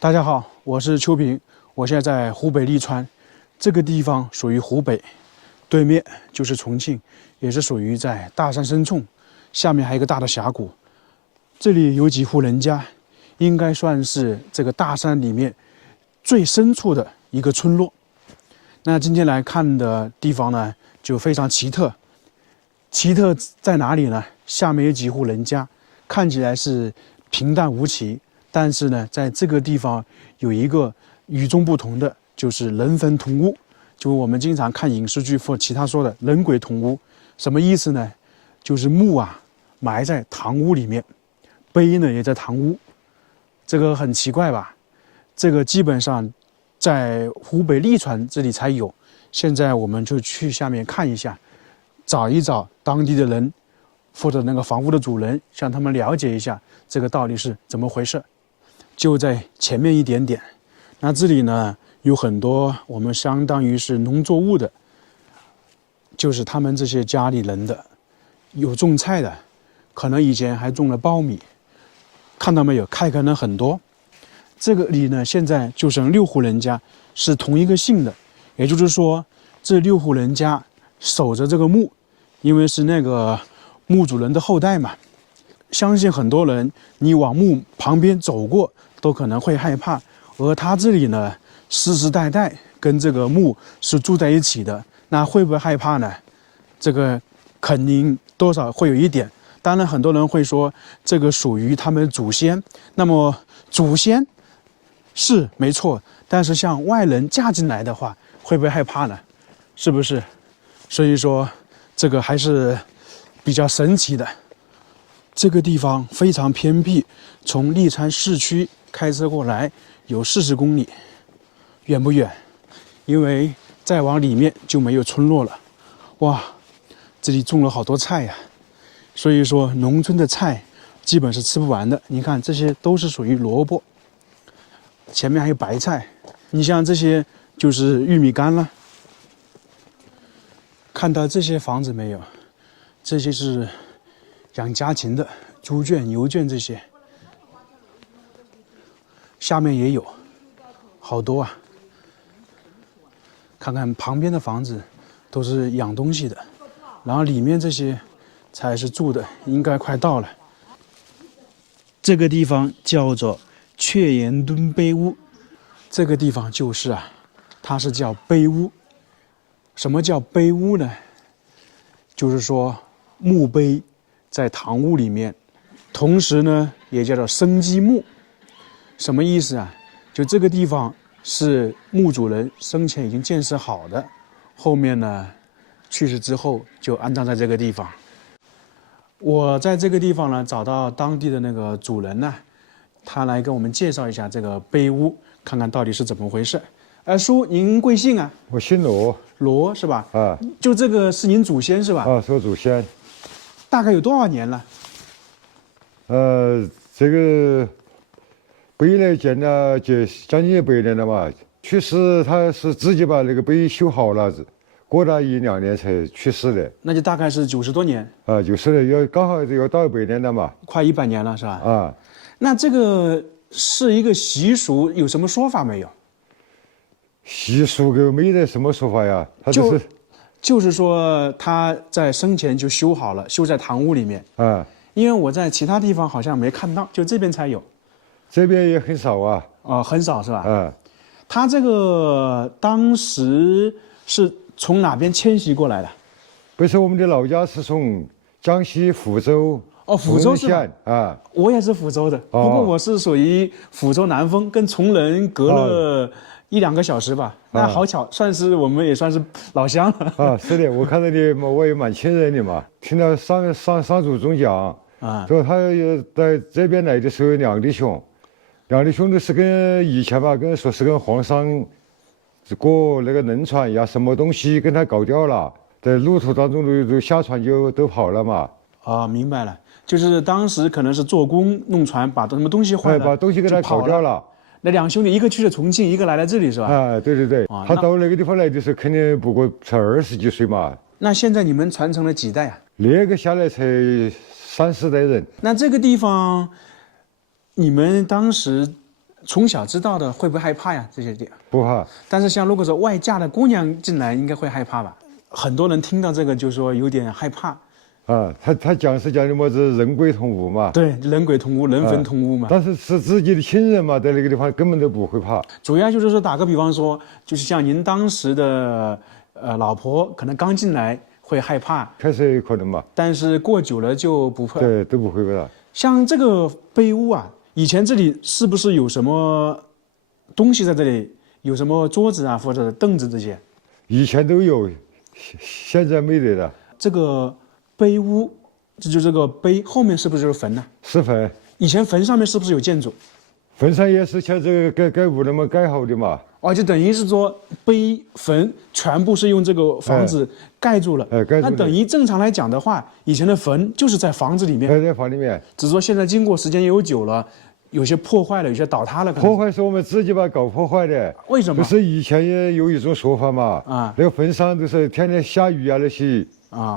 大家好，我是邱平，我现在在湖北利川，这个地方属于湖北，对面就是重庆，也是属于在大山深处，下面还有一个大的峡谷。这里有几户人家，应该算是这个大山里面最深处的一个村落。那今天来看的地方呢，就非常奇特。奇特在哪里呢？下面有几户人家，看起来是平淡无奇。但是呢，在这个地方有一个与众不同的，就是人坟同屋，就我们经常看影视剧或其他说的人鬼同屋，什么意思呢？就是墓啊埋在堂屋里面，碑呢也在堂屋，这个很奇怪吧？这个基本上在湖北利川这里才有。现在我们就去下面看一下，找一找当地的人或者那个房屋的主人，向他们了解一下这个到底是怎么回事。就在前面一点点，那这里呢有很多我们相当于是农作物的，就是他们这些家里人的，有种菜的，可能以前还种了苞米，看到没有，开垦了很多。这个里呢现在就剩6户人家是同一个姓的，也就是说这6户人家守着这个墓，因为是那个墓主人的后代嘛。相信很多人你往墓旁边走过都可能会害怕，而他这里呢世世代代跟这个墓是住在一起的，那会不会害怕呢？这个肯定多少会有一点。当然很多人会说这个属于他们祖先，那么祖先是没错，但是像外人嫁进来的话会不会害怕呢？是不是？所以说这个还是比较神奇的。这个地方非常偏僻，从利川市区开车过来有40公里，远不远？因为再往里面就没有村落了。哇，这里种了好多菜呀，所以说农村的菜基本是吃不完的。你看这些都是属于萝卜，前面还有白菜，你像这些就是玉米干了。看到这些房子没有？这些是养家禽的，猪圈、牛圈这些，下面也有，好多啊。看看旁边的房子，都是养东西的，然后里面这些才是住的，应该快到了。这个地方叫做雀岩墩碑屋，这个地方就是啊，它是叫碑屋。什么叫碑屋呢？就是说墓碑在堂屋里面，同时呢也叫做生基墓。什么意思啊？就这个地方是墓主人生前已经建设好的，后面呢去世之后就安葬在这个地方。我在这个地方呢找到当地的那个主人呢，他来跟我们介绍一下这个碑屋，看看到底是怎么回事。叔，您贵姓啊？我姓罗。罗是吧？啊，就这个是您祖先是吧？啊，是我祖先。大概有多少年了？这个碑呢建了就将近100年了嘛。去世他是自己把那个碑修好了，过了1、2年才去世的。那就大概是90多年。啊，就是了，刚好要到100年了嘛。快100年了是吧？啊，那这个是一个习俗，有什么说法没有？习俗个没得什么说法呀，他就是说他在生前就修好了，修在堂屋里面。啊，因为我在其他地方好像没看到，就这边才有。这边也很少啊。很少是吧？啊，他这个当时是从哪边迁徙过来的？不是，我们的老家是从江西抚州。抚州是吧？啊，我也是抚州的，不过我是属于抚州南丰，跟崇仁隔了1、2个小时吧。那好巧，我们也算是老乡了。啊，是的，我看到你，我也蛮亲人的嘛。听到上祖宗讲，说他在这边来的时候，两弟兄都是跟以前吧，说是跟皇上过那个轮船呀，什么东西跟他搞掉了，在路途当中都下船就都跑了嘛。明白了，就是当时可能是做工弄船，把什么东西坏了，把东西给他搞掉了。那2兄弟一个去了重庆，一个来了这里是吧？啊，对对对，他到那个地方来的时候，肯定不过才20几岁嘛。那现在你们传承了几代啊？那个下来才3、4代人。那这个地方，你们当时从小知道的会不会害怕呀？这些点不怕。但是像如果说外嫁的姑娘进来，应该会害怕吧？很多人听到这个就说有点害怕。啊，他讲是讲的么子人鬼同屋嘛？对，人鬼同屋，人坟同屋嘛。但是是自己的亲人嘛，在那个地方根本都不会怕。主要就是说，打个比方说，就是像您当时的老婆，可能刚进来会害怕，开始有可能嘛，但是过久了就不怕。对，都不会怕。像这个碑屋啊，以前这里是不是有什么东西在这里？有什么桌子啊，或者凳子这些？以前都有，现在没得了。这个碑屋，这个碑后面是不是就是坟呢？是坟。以前坟上面是不是有建筑？坟上也是像这个盖屋那么盖好的嘛。哦，就等于是说碑坟全部是用这个房子盖住了。盖住了。那等于正常来讲的话，以前的坟就是在房子里面。在房里面。只是说现在经过时间有久了，有些破坏了，有些倒塌了。破坏是我们自己把它搞破坏的。为什么？就是以前也有一种说法嘛。那个坟上都是天天下雨啊那些。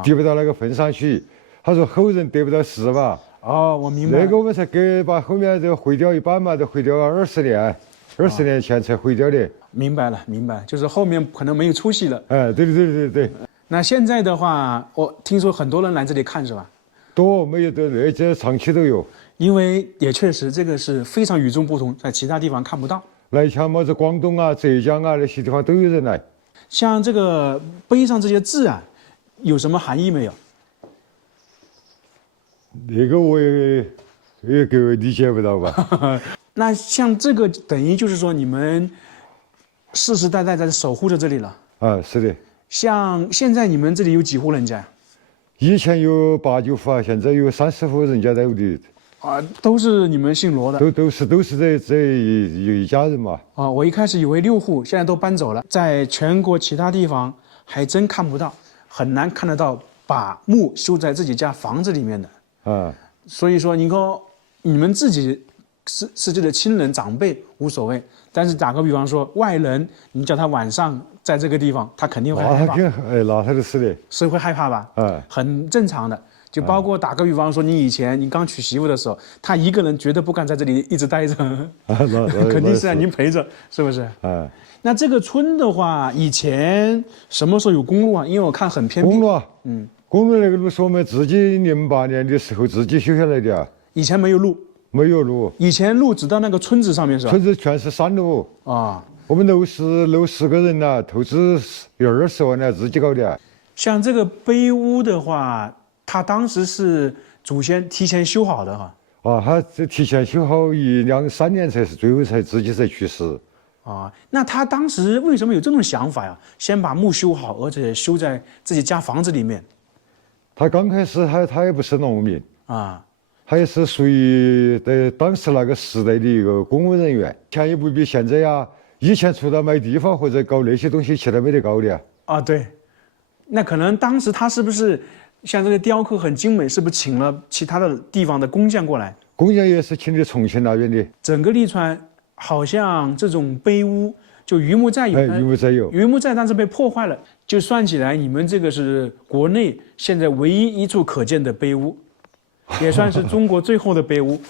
滴不到那个坟上去，他说后人得不到势嘛。哦，我明白。那个我们才给把后面这个毁掉一半嘛，都毁掉20年，20年前才毁掉的。明白了，明白，就是后面可能没有出息了。对。那现在的话，我听说很多人来这里看是吧？多，没有的，那这长期都有。因为也确实这个是非常与众不同，在其他地方看不到。来像么子广东啊、浙江啊那些地方都有人来。像这个碑上这些字啊。有什么含义没有？那个我也理解不到吧。那像这个等于就是说你们世世代代在守护着这里了。是的。像现在你们这里有几户人家？以前有8、9户啊，现在有30户人家在屋里。都是你们姓罗的。都是这一家人嘛。我一开始以为6户，现在都搬走了，在全国其他地方还真看不到。很难看得到把墓修在自己家房子里面的。所以说，你说你们自己是自己的亲人长辈无所谓，但是打个比方说，外人你叫他晚上在这个地方，他肯定会害怕。那他就是的。是会害怕吧？很正常的。就包括打个比方说，你以前你刚娶媳妇的时候，他一个人绝对不敢在这里一直待着。肯定是让您陪着，是不是？那这个村的话，以前什么时候有公路啊？因为我看很偏僻。公路啊，公路那个路是我们自己08年的时候自己修下来的。以前没有路。没有路。以前路只到那个村子上面是吧？村子全是山路。我们楼10个人呐，投资20万呢，自己搞的。像这个碑屋的话，他当时是祖先提前修好的哈。他这提前修好1、2、3年才是，最后才自己才去世。那他当时为什么有这种想法呀？先把墓修好，而且修在自己家房子里面。他刚开始他也不是农民他也是属于在当时那个时代的一个公务人员，钱也不比现在呀。以前除了买地方或者搞那些东西，其他没得搞的。对，那可能当时他是不是像这个雕刻很精美，是不是请了其他的地方的工匠过来？工匠也是请的重庆那边的。整个利川。好像这种碑屋，就榆木寨有，榆木寨有，榆木寨但是被破坏了，就算起来，你们这个是国内现在唯一一处可见的碑屋，也算是中国最后的碑屋。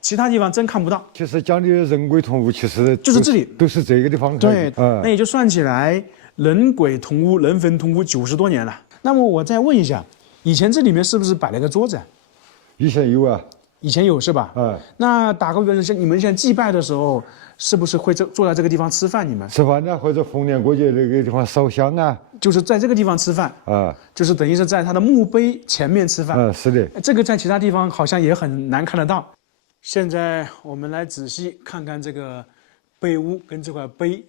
其他地方真看不到。其实讲的人鬼同屋，其实就是这里，都是这个地方。对，那也就算起来，人鬼同屋，人坟同屋90多年了。那么我再问一下，以前这里面是不是摆了个桌子？以前有啊。以前有是吧？那打个比方说，你们现在祭拜的时候，是不是会坐在这个地方吃饭？你们吃饭呢，或者逢年过节那个地方烧香啊？就是在这个地方吃饭就是等于是在他的墓碑前面吃饭。是的。这个在其他地方好像也很难看得到。现在我们来仔细看看这个碑屋跟这块碑，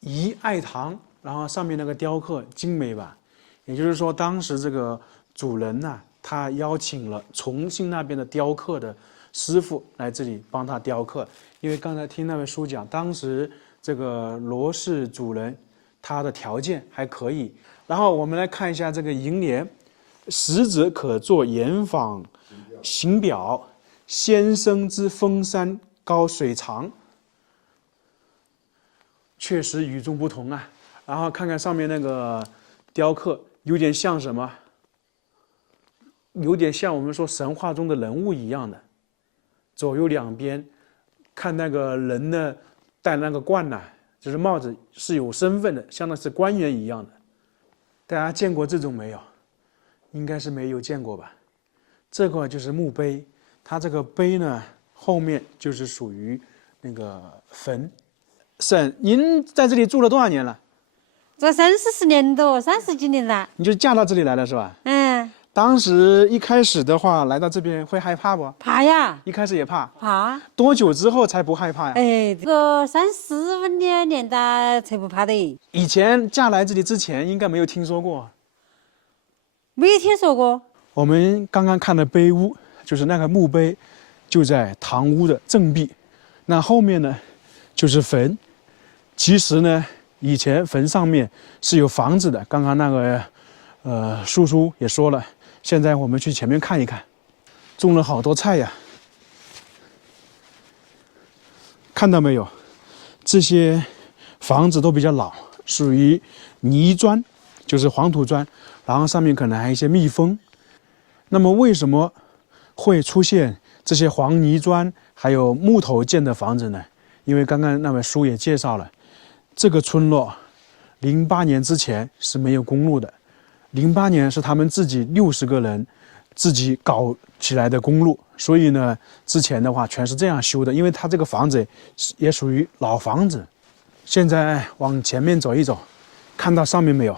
宜爱堂，然后上面那个雕刻精美吧？也就是说，当时这个主人呐。他邀请了重庆那边的雕刻的师傅来这里帮他雕刻，因为刚才听那位书讲，当时这个罗氏主人他的条件还可以。然后我们来看一下这个楹联，实则可作岩坊形表，先生之峰山高水长，确实与众不同啊。然后看看上面那个雕刻，有点像什么？有点像我们说神话中的人物一样的，左右两边看那个人呢，戴那个冠呢，就是帽子是有身份的，像那是官员一样的。大家见过这种没有？应该是没有见过吧？这个就是墓碑，它这个碑呢后面就是属于那个坟。婶，您在这里住了多少年了？这30年多，30几年了。你就嫁到这里来了是吧？嗯。当时一开始的话，来到这边会害怕不？怕呀。一开始也怕。怕。多久之后才不害怕呀？哎，这个30年代才不怕的。以前嫁来这里之前，应该没有听说过。没听说过。我们刚刚看的碑屋，就是那个墓碑，就在堂屋的正壁。那后面呢，就是坟。其实呢，以前坟上面是有房子的。刚刚那个叔叔也说了。现在我们去前面看一看，种了好多菜呀。看到没有？这些房子都比较老，属于泥砖，就是黄土砖，然后上面可能还有一些密封。那么为什么会出现这些黄泥砖还有木头建的房子呢？因为刚刚那本书也介绍了，这个村落08年之前是没有公路的。08年是他们自己60个人自己搞起来的公路，所以呢，之前的话全是这样修的。因为它这个房子也属于老房子。现在往前面走一走，看到上面没有？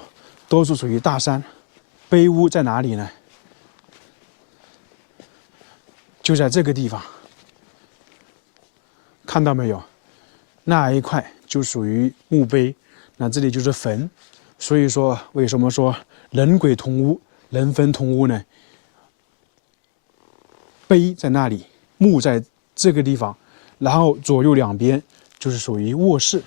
都是属于大山。碑屋在哪里呢？就在这个地方，看到没有？那一块就属于墓碑，那这里就是坟。所以说，为什么说人鬼同屋、人坟同屋呢？碑在那里，墓在这个地方，然后左右两边就是属于卧室。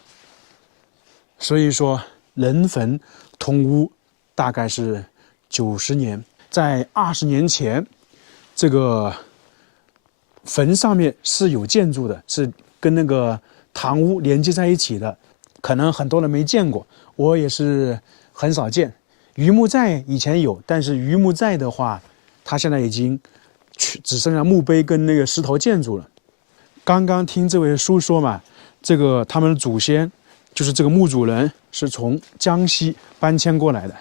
所以说，人坟同屋大概是90年。在20年前，这个坟上面是有建筑的，是跟那个堂屋连接在一起的。可能很多人没见过，我也是很少见。榆木寨以前有，但是榆木寨的话，它现在已经只剩下墓碑跟那个石头建筑了。刚刚听这位叔说嘛，这个他们的祖先就是这个墓主人是从江西搬迁过来的，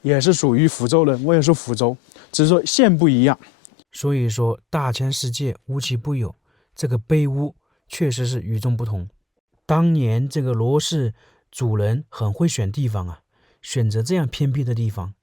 也是属于福州人，我也是福州，只是说县不一样。所以说大千世界无奇不有，这个碑屋确实是与众不同。当年这个罗氏主人很会选地方啊，选择这样偏僻的地方，